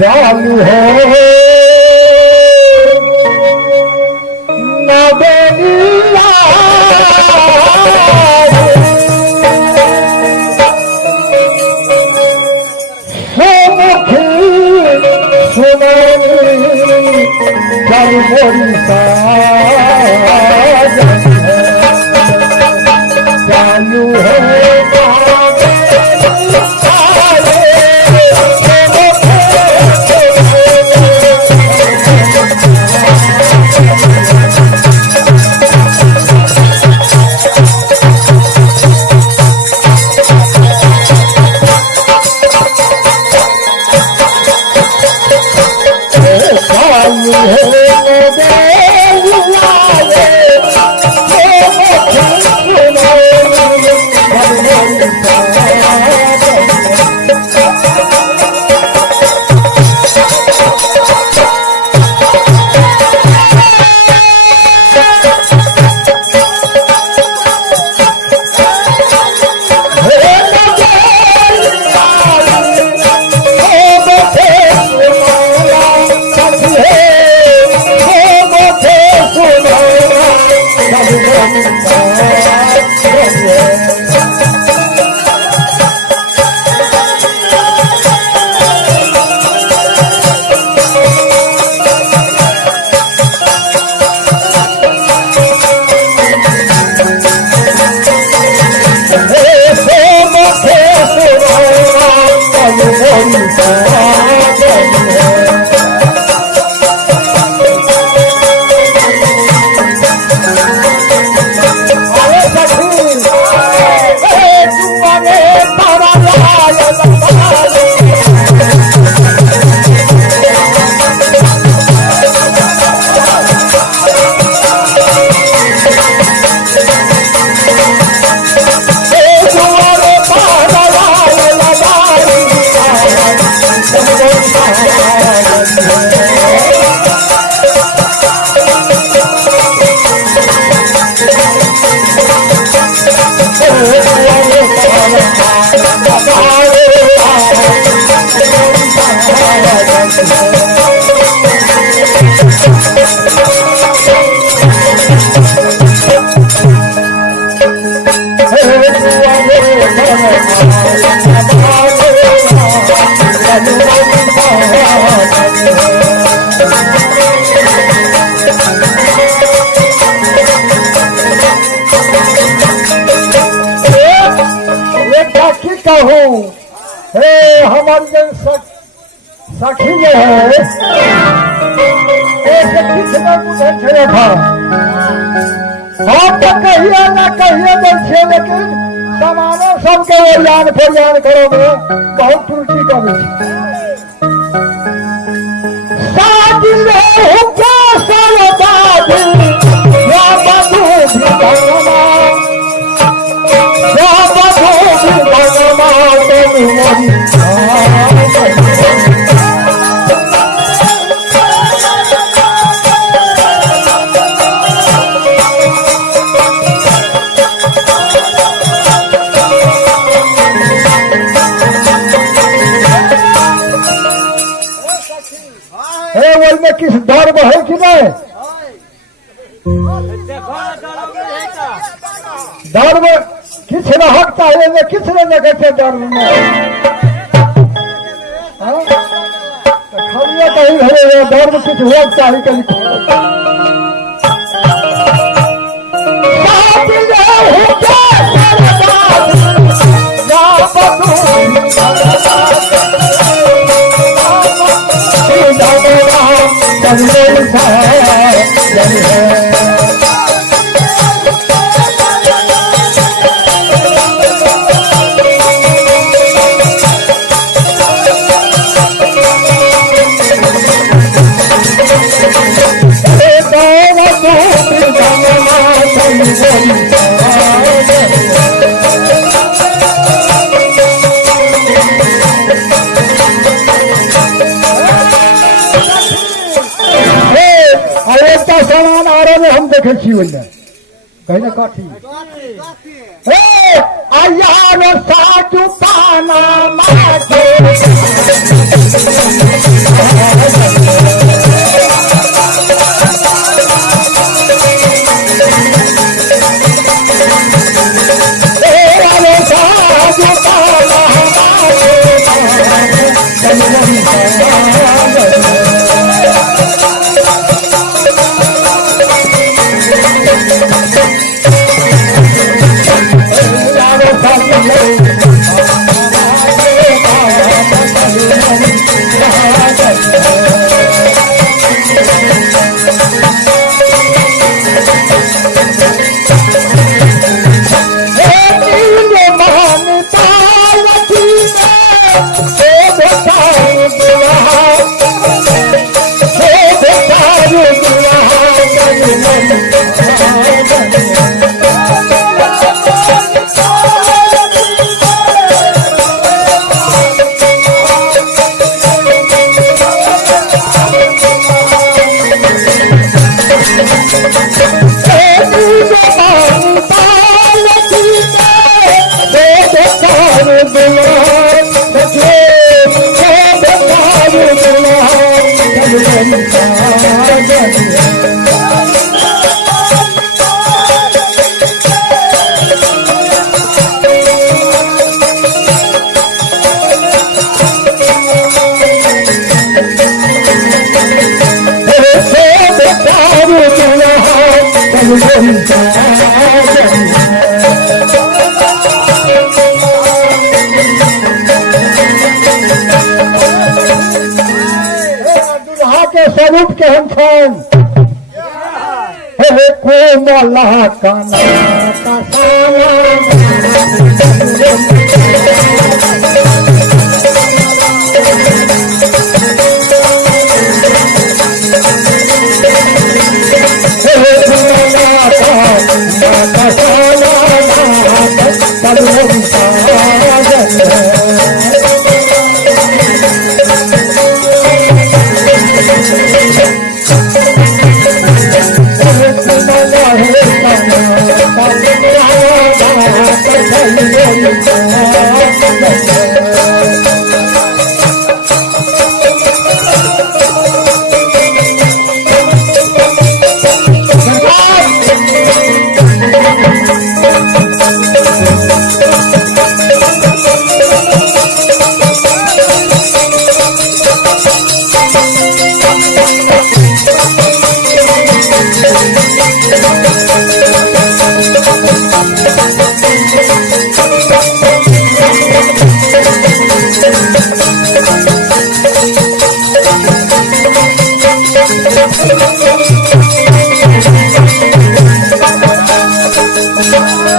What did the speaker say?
चालू है नवेलिया सुमुखी सुनानी जल मोरी चालू है सखी जो है एक किसने मुझे छेड़ा था आप तो कहिए ना कहिए देखिए लेकिन सामानों सबके वो यान फरियान करोगे बहुत त्रुटि का विषय साथी हो क्या सावधानी या बधू भी भगवान या बधू भी भगवान तुम वही में किस दौर में है कि नहीं दौर में किस न हकता है किस न कहते दौर में खालिया कहीं है दौर में कुछ हुआ चाहिए कहीं हम देखे कहीं ना काठी साजू पाना स्वरूप के हम खान कोमला काना Thank you.